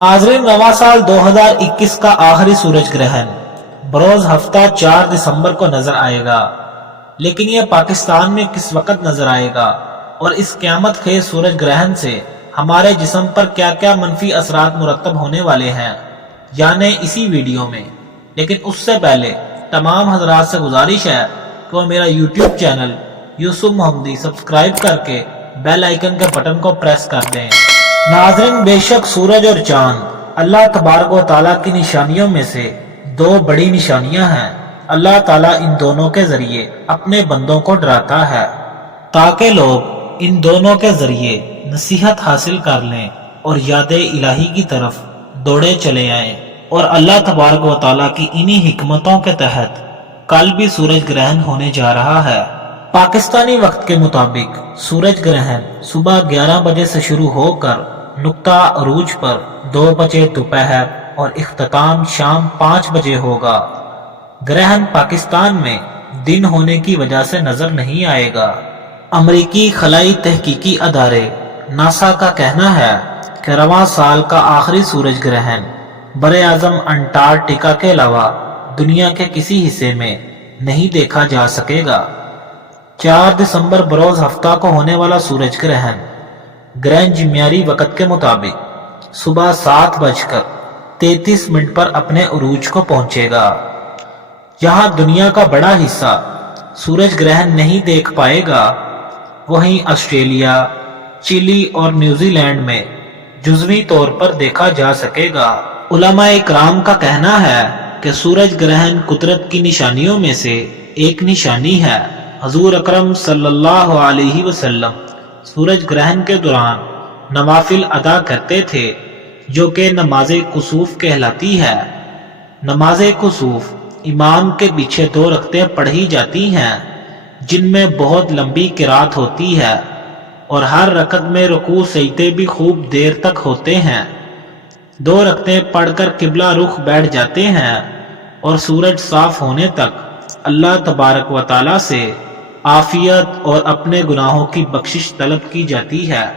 नाज़रीन, नवा साल 2021 का आखिरी सूरज ग्रहण बरोज हफ्ता 4 दिसंबर को नजर आएगा। लेकिन यह पाकिस्तान में किस वक्त नजर आएगा और इस क़यामत खेज सूरज ग्रहण से हमारे जिस्म पर क्या क्या मनफी असरात मुरतब होने वाले हैं, जाने इसी वीडियो में। लेकिन उससे पहले तमाम हजरात से गुजारिश है कि वो मेरा यूट्यूब चैनल यूसुफ मोहम्मदी सब्सक्राइब करके बेल आइकन के बटन को प्रेस कर दें। नाज़रीन, बेशक सूरज और चांद अल्लाह तबारक व तआला की निशानियों में से दो बड़ी निशानियां हैं। अल्लाह ताला इन दोनों के जरिए अपने बंदों को डराता है ताकि लोग इन दोनों के जरिए नसीहत हासिल कर लें और याद इलाही की तरफ दौड़े चले आएं। और अल्लाह तबारक व तआला की इन्हीं हिकमतों के तहत कल भी सूरज ग्रहण होने जा रहा है। पाकिस्तानी वक्त के मुताबिक सूरज ग्रहण सुबह 11 बजे से शुरू होकर नुक्ता अरूज पर 2 बजे दोपहर और इख्तिताम शाम 5 बजे होगा। ग्रहण पाकिस्तान में दिन होने की वजह से नजर नहीं आएगा। अमरीकी खलाई तहकीकी अदारे नासा का कहना है कि रवां साल का आखिरी सूरज ग्रहण बरे आज़म अंटार्कटिका के अलावा दुनिया के किसी हिस्से में नहीं देखा जा सकेगा। 4 दिसंबर बरोज हफ्ता को होने वाला सूरज ग्रहण ग्रैंज म्यारी वक़्त के मुताबिक सुबह 7:33 पर अपने उरूज को पहुंचेगा। जहां दुनिया का बड़ा हिस्सा सूरज ग्रहण नहीं देख पाएगा, वहीं ऑस्ट्रेलिया, चिली और न्यूजीलैंड में जुज़वी तौर पर देखा जा सकेगा। उलमा इकराम का कहना है कि सूरज ग्रहण कुदरत की निशानियों में से एक निशानी है। हजूर अकरम सल्लल्लाहु अलैहि वसल्लम सूरज ग्रहण के दौरान नवाफिल अदा करते थे, जो कि नमाज कुसूफ कहलाती है। नमाज कुसूफ इमाम के पीछे 2 रकतें पढ़ी जाती हैं, जिनमें बहुत लंबी किरात होती है और हर रकत में रुकू सजदे भी खूब देर तक होते हैं। 2 रकतें पढ़कर किबला रुख बैठ जाते हैं और सूरज साफ होने तक अल्लाह तबारक व तआला से आफियत और अपने गुनाहों की बख्शिश तलब की जाती है।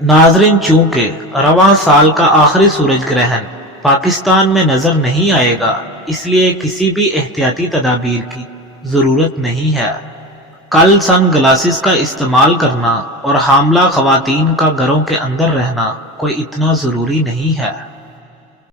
नाजरीन, चूंकि रवां साल का आखिरी सूरज ग्रहण पाकिस्तान में नजर नहीं आएगा, इसलिए किसी भी एहतियाती तदाबीर की जरूरत नहीं है। कल सन ग्लासेस का इस्तेमाल करना और हामला खवातीन का घरों के अंदर रहना कोई इतना जरूरी नहीं है।